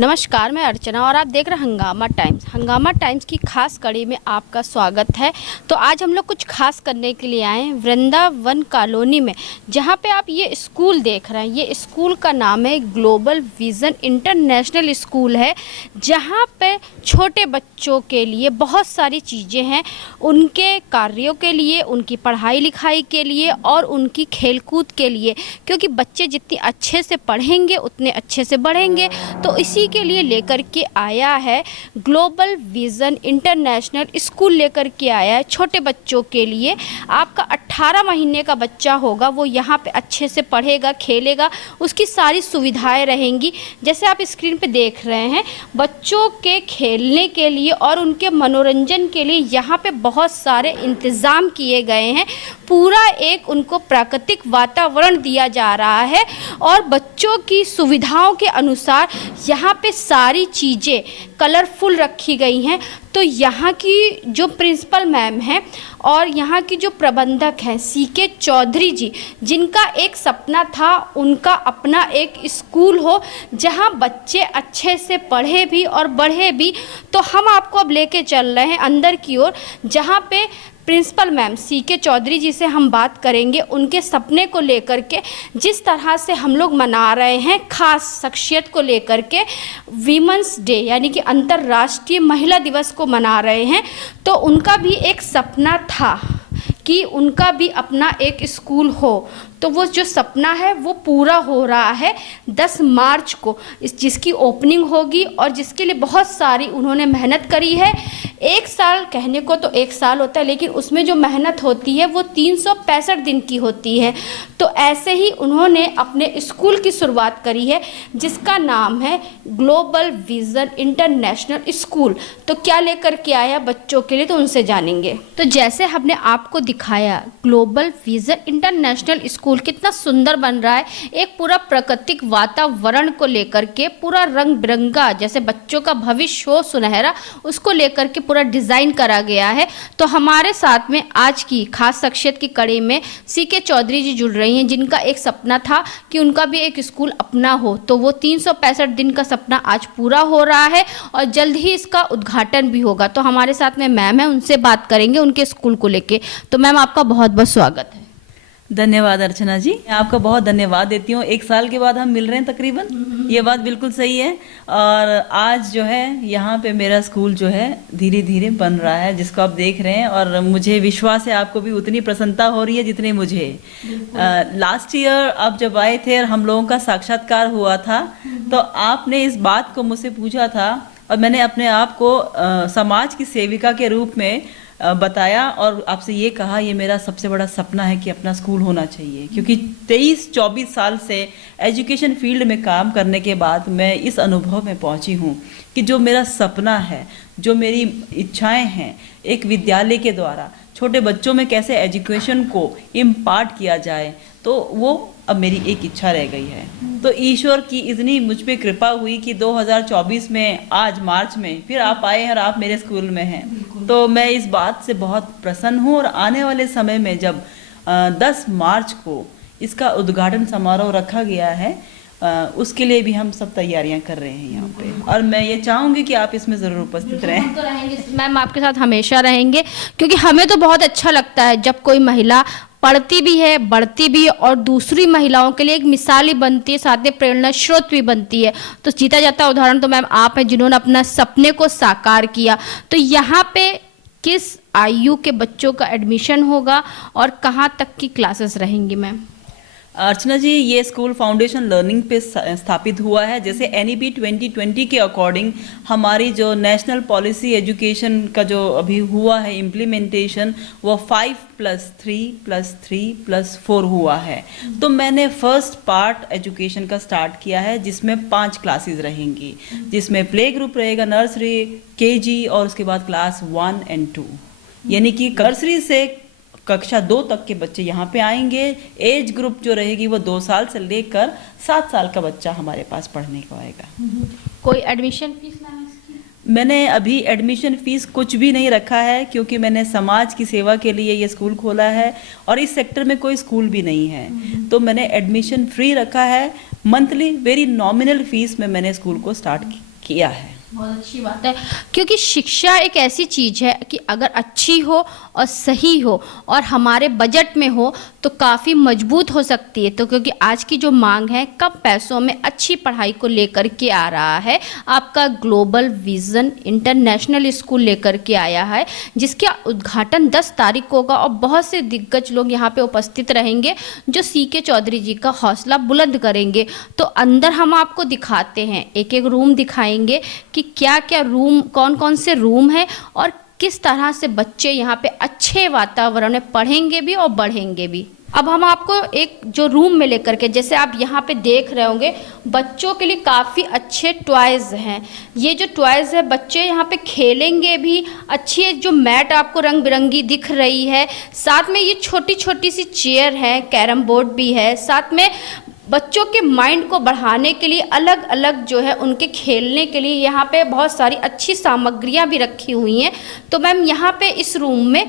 नमस्कार, मैं अर्चना और आप देख रहे हैं हंगामा टाइम्स। हंगामा टाइम्स की खास कड़ी में आपका स्वागत है। तो आज हम लोग कुछ खास करने के लिए आए हैं वृंदावन कॉलोनी में, जहां पे आप ये स्कूल देख रहे हैं। ये स्कूल का नाम है ग्लोबल विज़न इंटरनेशनल स्कूल है, जहां पे छोटे बच्चों के लिए बहुत सारी चीज़ें हैं, उनके कार्यों के लिए, उनकी पढ़ाई लिखाई के लिए और उनकी खेलकूद के लिए, क्योंकि बच्चे जितनी अच्छे से पढ़ेंगे उतने अच्छे से बढ़ेंगे। तो इसी के लिए लेकर के आया है ग्लोबल विज़न इंटरनेशनल स्कूल, लेकर के आया है छोटे बच्चों के लिए। आपका 18 महीने का बच्चा होगा, वो यहाँ पे अच्छे से पढ़ेगा, खेलेगा, उसकी सारी सुविधाएं रहेंगी। जैसे आप स्क्रीन पे देख रहे हैं, बच्चों के खेलने के लिए और उनके मनोरंजन के लिए यहाँ पे बहुत सारे इंतज़ाम किए गए हैं। पूरा एक उनको प्राकृतिक वातावरण दिया जा रहा है और बच्चों की सुविधाओं के अनुसार यहाँ पे सारी चीज़ें कलरफुल रखी गई हैं। तो यहाँ की जो प्रिंसिपल मैम हैं और यहाँ की जो प्रबंधक हैं सीके चौधरी जी, जिनका एक सपना था उनका अपना एक स्कूल हो जहाँ बच्चे अच्छे से पढ़े भी और बढ़े भी। तो हम आपको अब लेके चल रहे हैं अंदर की ओर, जहाँ पे प्रिंसिपल मैम सीके चौधरी जी से हम बात करेंगे उनके सपने को लेकर के, जिस तरह से हम लोग मना रहे हैं खास शख्सियत को लेकर के वीमेंस डे यानी कि अंतर्राष्ट्रीय महिला दिवस को मना रहे हैं। तो उनका भी एक सपना था कि उनका भी अपना एक स्कूल हो, तो वो जो सपना है वो पूरा हो रहा है 10 मार्च को, जिसकी ओपनिंग होगी और जिसके लिए बहुत सारी उन्होंने मेहनत करी है। एक साल कहने को तो एक साल होता है, लेकिन उसमें जो मेहनत होती है वो 365 दिन की होती है। तो ऐसे ही उन्होंने अपने स्कूल की शुरुआत करी है, जिसका नाम है ग्लोबल विज़न इंटरनेशनल स्कूल। तो क्या लेकर के आया बच्चों के लिए, तो उनसे जानेंगे। तो जैसे हमने आपको दिखाया, ग्लोबल विज़न इंटरनेशनल स्कूल कितना सुंदर बन रहा है, एक पूरा प्राकृतिक वातावरण को लेकर के, पूरा रंग बिरंगा, जैसे बच्चों का भविष्य हो सुनहरा, उसको लेकर के पूरा डिज़ाइन करा गया है। तो हमारे साथ में आज की खास शख्सियत की कड़ी में सीके चौधरी जी जुड़ रही हैं, जिनका एक सपना था कि उनका भी एक स्कूल अपना हो। तो वो 365 दिन का सपना आज पूरा हो रहा है और जल्द ही इसका उद्घाटन भी होगा। तो हमारे साथ में मैम है, उनसे बात करेंगे उनके स्कूल को लेके। तो मैम, आपका बहुत बहुत स्वागत है। धन्यवाद अर्चना जी, मैं आपका बहुत धन्यवाद देती हूँ। 1 साल के बाद हम मिल रहे हैं तकरीबन, ये बात बिल्कुल सही है। और आज जो है यहाँ पे मेरा स्कूल जो है धीरे धीरे बन रहा है, जिसको आप देख रहे हैं, और मुझे विश्वास है आपको भी उतनी प्रसन्नता हो रही है जितनी मुझे। लास्ट ईयर आप जब आए थे और हम लोगों का साक्षात्कार हुआ था, तो आपने इस बात को मुझसे पूछा था और मैंने अपने आप को समाज की सेविका के रूप में बताया और आपसे ये कहा, ये मेरा सबसे बड़ा सपना है कि अपना स्कूल होना चाहिए। क्योंकि 23-24 साल से एजुकेशन फील्ड में काम करने के बाद मैं इस अनुभव में पहुंची हूँ कि जो मेरा सपना है, जो मेरी इच्छाएं हैं, एक विद्यालय के द्वारा छोटे बच्चों में कैसे एजुकेशन को इम्पार्ट किया जाए, तो वो अब मेरी एक इच्छा रह गई है। तो ईश्वर की इतनी मुझ पे कृपा हुई कि 2024 में आज मार्च में फिर आप आए हैं और आप मेरे स्कूल में हैं। तो मैं इस बात से बहुत प्रसन्न हूँ और आने वाले समय में जब 10 मार्च को इसका उद्घाटन समारोह रखा गया है, उसके लिए भी हम सब तैयारियां कर रहे हैं यहाँ पे, और मैं ये चाहूँगी कि आप इसमें ज़रूर उपस्थित रहें। हम तो रहेंगे मैम, आपके साथ हमेशा रहेंगे, क्योंकि हमें तो बहुत अच्छा लगता है जब कोई महिला पढ़ती भी है, बढ़ती भी है और दूसरी महिलाओं के लिए एक मिसाल ही बनती है, साथ में प्रेरणा स्रोत भी बनती है। तो जीता जाता उदाहरण तो मैम आप हैं, जिन्होंने अपना सपने को साकार किया। तो यहाँ पे किस आयु के बच्चों का एडमिशन होगा और कहाँ तक की क्लासेस रहेंगी मैम? अर्चना जी, ये स्कूल फाउंडेशन लर्निंग पे स्थापित हुआ है। जैसे NEP 2020 के अकॉर्डिंग हमारी जो नेशनल पॉलिसी एजुकेशन का जो अभी हुआ है इम्प्लीमेंटेशन, वो 5+3+3+4 हुआ है। तो मैंने फर्स्ट पार्ट एजुकेशन का स्टार्ट किया है, जिसमें 5 क्लासेस रहेंगी, जिसमें प्ले ग्रुप रहेगा, नर्सरी, KG और उसके बाद क्लास 1 और 2, यानी कि नर्सरी से कक्षा 2 तक के बच्चे यहाँ पे आएंगे। एज ग्रुप जो रहेगी वो 2 साल से लेकर 7 साल का बच्चा हमारे पास पढ़ने को आएगा। कोई एडमिशन फीस ना है इसकी? मैंने अभी एडमिशन फीस कुछ भी नहीं रखा है, क्योंकि मैंने समाज की सेवा के लिए ये स्कूल खोला है और इस सेक्टर में कोई स्कूल भी नहीं है। तो मैंने एडमिशन फ्री रखा है, मंथली वेरी नॉमिनल फीस में मैंने स्कूल को स्टार्ट किया है। बहुत अच्छी बात है, क्योंकि शिक्षा एक ऐसी चीज़ है कि अगर अच्छी हो और सही हो और हमारे बजट में हो तो काफ़ी मजबूत हो सकती है। तो क्योंकि आज की जो मांग है कम पैसों में अच्छी पढ़ाई को लेकर के आ रहा है, आपका ग्लोबल विज़न इंटरनेशनल स्कूल लेकर के आया है, जिसका उद्घाटन 10 तारीख को होगा और बहुत से दिग्गज लोग यहाँ पे उपस्थित रहेंगे जो CK चौधरी जी का हौसला बुलंद करेंगे। तो अंदर हम आपको दिखाते हैं, एक एक रूम दिखाएंगे कि क्या क्या रूम, कौन कौन से रूम है और किस तरह से बच्चे यहाँ पे अच्छे वातावरण में पढ़ेंगे भी और बढ़ेंगे भी। अब हम आपको एक जो रूम में लेकर के, जैसे आप यहाँ पे देख रहे होंगे, बच्चों के लिए काफ़ी अच्छे टॉयज़ हैं। ये जो टॉयज़ है बच्चे यहाँ पे खेलेंगे भी, अच्छी जो मैट आपको रंग बिरंगी दिख रही है, साथ में ये छोटी छोटी सी चेयर है, कैरम बोर्ड भी है, साथ में बच्चों के माइंड को बढ़ाने के लिए अलग अलग जो है उनके खेलने के लिए यहाँ पे बहुत सारी अच्छी सामग्रियाँ भी रखी हुई हैं। तो मैम यहाँ पे इस रूम में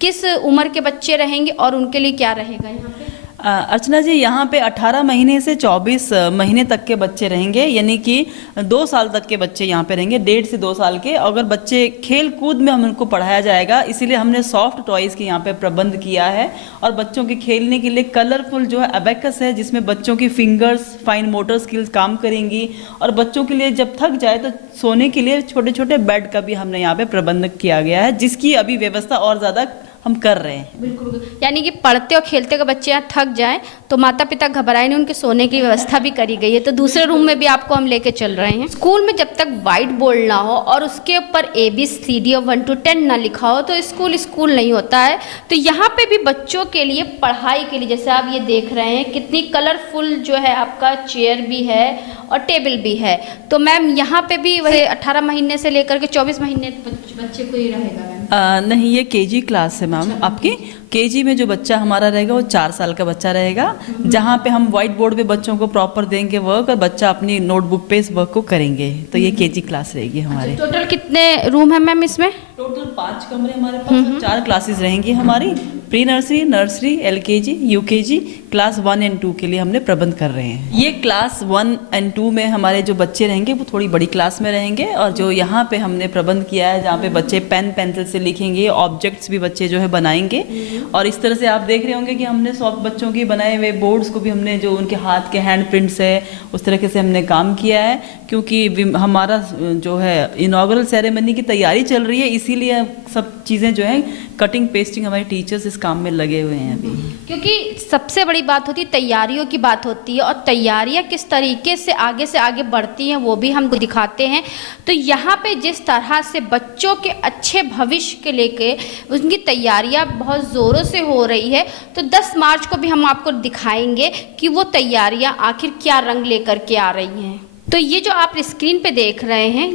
किस उम्र के बच्चे रहेंगे और उनके लिए क्या रहेगा यहाँ पे? अर्चना जी, यहाँ पे 18 महीने से 24 महीने तक के बच्चे रहेंगे, यानी कि 2 साल तक के बच्चे यहाँ पे रहेंगे, 1.5 से 2 साल के। अगर बच्चे खेल कूद में हम उनको पढ़ाया जाएगा, इसीलिए हमने सॉफ्ट टॉयज़ के यहाँ पे प्रबंध किया है। और बच्चों के खेलने के लिए कलरफुल जो है अबेकस है, जिसमें बच्चों की फिंगर्स, फाइन मोटर स्किल्स काम करेंगी। और बच्चों के लिए जब थक जाए तो सोने के लिए छोटे छोटे बेड का भी हमने यहाँ पे प्रबंध किया गया है, जिसकी अभी व्यवस्था और ज़्यादा हम कर रहे हैं। बिल्कुल, यानी कि पढ़ते और खेलते के बच्चे यहाँ थक जाएं तो माता पिता घबराए नहीं, उनके सोने की व्यवस्था भी करी गई है। तो दूसरे रूम में भी आपको हम लेके चल रहे हैं। स्कूल में जब तक व्हाइट बोर्ड ना हो और उसके ऊपर ABCD और 1 to 10 ना लिखा हो तो स्कूल स्कूल नहीं होता है। तो यहाँ पे भी बच्चों के लिए पढ़ाई के लिए, जैसे आप ये देख रहे हैं, कितनी कलरफुल जो है आपका चेयर भी है और टेबल भी है। तो मैम यहाँ पे भी वही 18 महीने से लेकर के 24 महीने बच्चे को ही रहेगा मैम? नहीं, ये KG क्लास है मैम आपकी। KG में जो बच्चा हमारा रहेगा वो 4 साल का बच्चा रहेगा, जहाँ पे हम व्हाइट बोर्ड पे बच्चों को प्रॉपर देंगे वर्क और बच्चा अपनी नोटबुक पे इस वर्क को करेंगे। तो ये KG क्लास रहेगी हमारी। टोटल कितने रूम है मैम इसमें? टोटल 5 कमरे हमारे पास, 4 क्लासेस रहेंगी हमारी। Pre nursery, nursery, LKG, UKG, class 1 और 2 के लिए हमने प्रबंध कर रहे हैं। ये क्लास 1 और 2 में हमारे जो बच्चे रहेंगे वो थोड़ी बड़ी क्लास में रहेंगे। और जो यहाँ पे हमने प्रबंध किया है, जहाँ पे बच्चे पेन पेंसिल से लिखेंगे, ऑब्जेक्ट्स भी बच्चे जो है बनाएंगे। और इस तरह से आप देख रहे होंगे कि हमने सब बच्चों के बनाए हुए बोर्ड्स को भी हमने, जो उनके हाथ के हैंड प्रिंट्स है, उस तरीके से हमने काम किया है। क्योंकि हमारा जो है इनॉग्रल सेरेमनी की तैयारी चल रही है, इसीलिए सब चीज़ें जो है कटिंग पेस्टिंग हमारे टीचर्स इस काम में लगे हुए हैं अभी। क्योंकि सबसे बड़ी बात होती है तैयारियों की बात होती है, और तैयारियां किस तरीके से आगे बढ़ती हैं वो भी हम दिखाते हैं। तो यहाँ पे जिस तरह से बच्चों के अच्छे भविष्य के लेके उनकी तैयारियां बहुत ज़ोरों से हो रही है, तो 10 मार्च को भी हम आपको दिखाएंगे कि वो तैयारियां आखिर क्या रंग लेकर के आ रही हैं। तो ये जो आप स्क्रीन पे देख रहे हैं,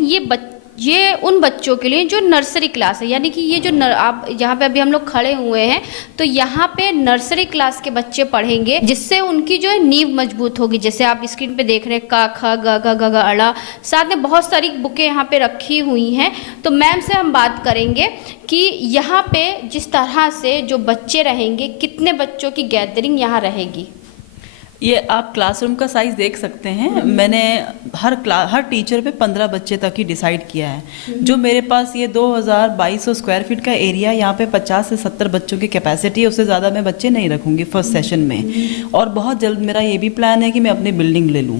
ये उन बच्चों के लिए जो नर्सरी क्लास है, यानी कि ये जो आप जहाँ पे अभी हम लोग खड़े हुए हैं, तो यहाँ पे नर्सरी क्लास के बच्चे पढ़ेंगे, जिससे उनकी जो है नींव मजबूत होगी। जैसे आप स्क्रीन पे देख रहे हैं, क ख ग घ ग घ अ, साथ में बहुत सारी बुकें यहाँ पे रखी हुई हैं। तो मैम से हम बात करेंगे कि यहाँ पे जिस तरह से जो बच्चे रहेंगे, कितने बच्चों की गैदरिंग यहाँ रहेगी। ये आप क्लासरूम का साइज़ देख सकते हैं। मैंने हर टीचर पे 15 बच्चे तक ही डिसाइड किया है। जो मेरे पास ये 2200 स्क्वायर फीट का एरिया, यहाँ पे 50 से 70 बच्चों की कैपेसिटी है, उससे ज़्यादा मैं बच्चे नहीं रखूँगी फर्स्ट सेशन में। और बहुत जल्द मेरा ये भी प्लान है कि मैं अपनी बिल्डिंग ले लूँ,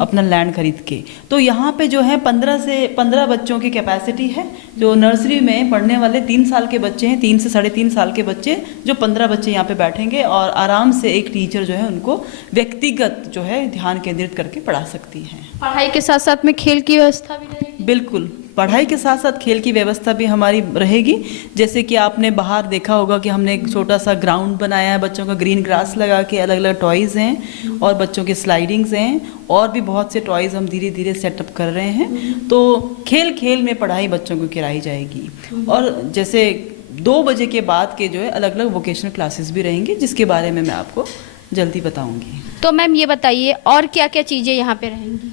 अपना लैंड खरीद के। तो यहाँ पे जो है 15 बच्चों की कैपेसिटी है। जो नर्सरी में पढ़ने वाले 3 साल के बच्चे हैं, 3 से 3.5 साल के बच्चे, जो 15 बच्चे यहाँ पे बैठेंगे और आराम से एक टीचर जो है उनको व्यक्तिगत जो है ध्यान केंद्रित करके पढ़ा सकती हैं। पढ़ाई के साथ साथ में खेल की व्यवस्था भी रहेगी? बिल्कुल, पढ़ाई के साथ साथ खेल की व्यवस्था भी हमारी रहेगी। जैसे कि आपने बाहर देखा होगा कि हमने एक छोटा सा ग्राउंड बनाया है बच्चों का, ग्रीन ग्रास लगा के, अलग अलग टॉयज़ हैं और बच्चों के स्लाइडिंग्स हैं, और भी बहुत से टॉयज़ हम धीरे धीरे सेटअप कर रहे हैं। तो खेल खेल में पढ़ाई बच्चों को कराई जाएगी। और जैसे 2 बजे के बाद के जो है अलग अलग वोकेशनल क्लासेस भी रहेंगे, जिसके बारे में मैं आपको जल्दी बताऊंगी। तो मैम ये बताइए और क्या क्या चीज़ें यहाँ पे रहेंगी?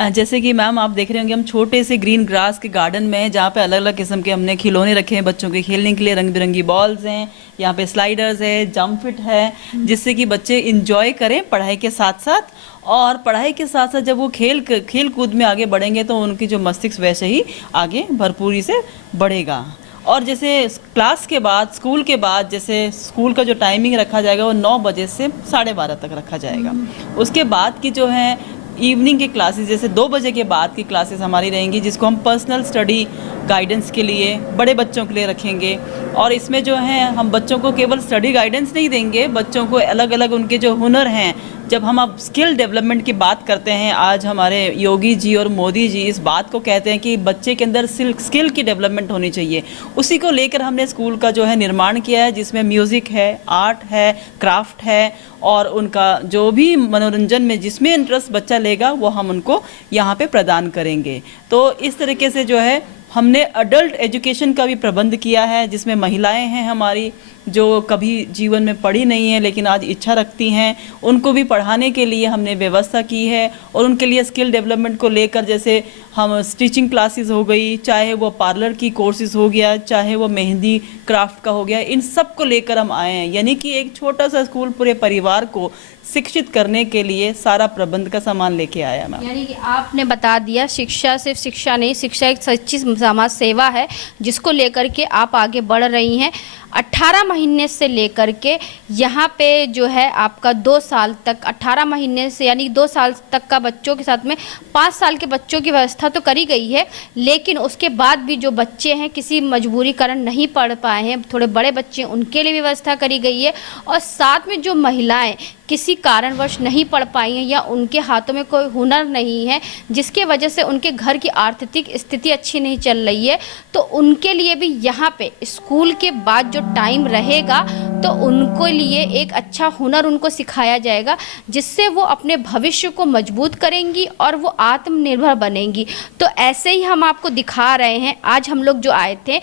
जैसे कि मैम आप देख रहे होंगे हम छोटे से ग्रीन ग्रास के गार्डन में हैं, जहाँ पे अलग अलग किस्म के हमने खिलौने रखे हैं बच्चों के खेलने के लिए। रंग बिरंगी बॉल्स हैं, यहाँ पे स्लाइडर्स है, जंप फिट है, जिससे कि बच्चे इंजॉय करें पढ़ाई के साथ साथ। और पढ़ाई के साथ साथ जब वो खेल कूद में आगे बढ़ेंगे तो उनकी जो मस्तिष्क वैसे ही आगे भरपूरी से बढ़ेगा। और जैसे क्लास के बाद, स्कूल के बाद, जैसे स्कूल का जो टाइमिंग रखा जाएगा वो 9 बजे से 12:30 तक रखा जाएगा। उसके बाद की जो है इवनिंग की क्लासेस, जैसे 2 बजे के बाद की क्लासेस हमारी रहेंगी, जिसको हम पर्सनल स्टडी गाइडेंस के लिए बड़े बच्चों के लिए रखेंगे। और इसमें जो है हम बच्चों को केवल स्टडी गाइडेंस नहीं देंगे, बच्चों को अलग अलग उनके जो हुनर हैं, जब हम अब स्किल डेवलपमेंट की बात करते हैं, आज हमारे योगी जी और मोदी जी इस बात को कहते हैं कि बच्चे के अंदर स्किल की डेवलपमेंट होनी चाहिए। उसी को लेकर हमने स्कूल का जो है निर्माण किया है, जिसमें म्यूज़िक है, आर्ट है, क्राफ्ट है, और उनका जो भी मनोरंजन में जिसमें इंटरेस्ट बच्चा लेगा वो हम उनको यहाँ पे प्रदान करेंगे। तो इस तरीके से जो है हमने अडल्ट एजुकेशन का भी प्रबंध किया है, जिसमें महिलाएं हैं हमारी जो कभी जीवन में पढ़ी नहीं है लेकिन आज इच्छा रखती हैं, उनको भी पढ़ाने के लिए हमने व्यवस्था की है। और उनके लिए स्किल डेवलपमेंट को लेकर जैसे हम स्टिचिंग क्लासेस हो गई, चाहे वो पार्लर की कोर्सेज हो गया, चाहे वो मेहंदी क्राफ्ट का हो गया, इन सब को लेकर हम आए हैं। यानी कि एक छोटा सा स्कूल पूरे परिवार को शिक्षित करने के लिए सारा प्रबंध का सामान लेके आया मैम। यानी कि आपने बता दिया शिक्षा सिर्फ शिक्षा नहीं, शिक्षा एक सच्ची समाज सेवा है जिसको लेकर के आप आगे बढ़ रही हैं। 18 महीने से लेकर के यहाँ पे जो है आपका 2 साल तक, 18 महीने से यानी 2 साल तक का बच्चों के साथ में 5 साल के बच्चों की व्यवस्था तो करी गई है, लेकिन उसके बाद भी जो बच्चे हैं किसी मजबूरी कारण नहीं पढ़ पाए हैं, थोड़े बड़े बच्चे, उनके लिए व्यवस्था करी गई है। और साथ में जो महिलाएं किसी कारणवश नहीं पढ़ पाई हैं या उनके हाथों में कोई हुनर नहीं है जिसके वजह से उनके घर की आर्थिक स्थिति अच्छी नहीं चल रही है, तो उनके लिए भी यहाँ पे स्कूल के बाद जो टाइम रहेगा तो उनको लिए एक अच्छा हुनर उनको सिखाया जाएगा, जिससे वो अपने भविष्य को मजबूत करेंगी और वो आत्मनिर्भर बनेंगी। तो ऐसे ही हम आपको दिखा रहे हैं। आज हम लोग जो आए थे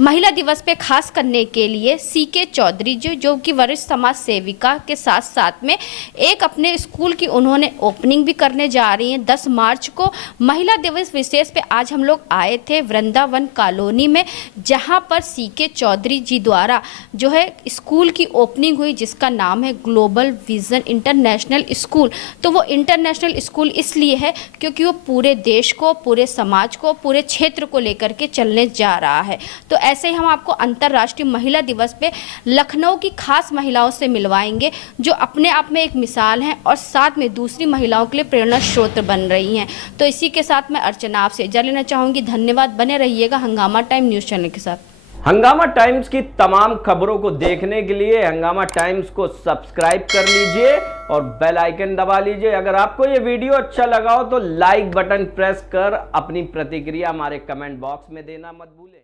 महिला दिवस पे खास करने के लिए CK चौधरी जो कि वरिष्ठ समाज सेविका के साथ साथ में एक अपने स्कूल की उन्होंने ओपनिंग भी करने जा रही हैं 10 मार्च को। महिला दिवस विशेष पे आज हम लोग आए थे वृंदावन कॉलोनी में, जहां पर CK चौधरी जी द्वारा जो है स्कूल की ओपनिंग हुई, जिसका नाम है ग्लोबल विजन इंटरनेशनल स्कूल। तो वो इंटरनेशनल स्कूल इसलिए है क्योंकि वो पूरे देश को, पूरे समाज को, पूरे क्षेत्र को लेकर के चलने जा रहा है। तो ऐसे ही हम आपको अंतर्राष्ट्रीय महिला दिवस पे लखनऊ की खास महिलाओं से मिलवाएंगे जो अपने आप में एक मिसाल हैं और साथ में दूसरी महिलाओं के लिए प्रेरणा स्रोत बन रही हैं। तो इसी के साथ मैं अर्चना आपसे इजाज़त लेना चाहूँगी। धन्यवाद। बने रहिएगा हंगामा टाइम न्यूज़ चैनल के साथ। हंगामा टाइम्स की तमाम खबरों को देखने के लिए हंगामा टाइम्स को सब्सक्राइब कर लीजिए और बेल आइकन दबा लीजिए। अगर आपको ये वीडियो अच्छा लगा हो तो लाइक बटन प्रेस कर अपनी प्रतिक्रिया हमारे कमेंट बॉक्स में देना मत भूलें।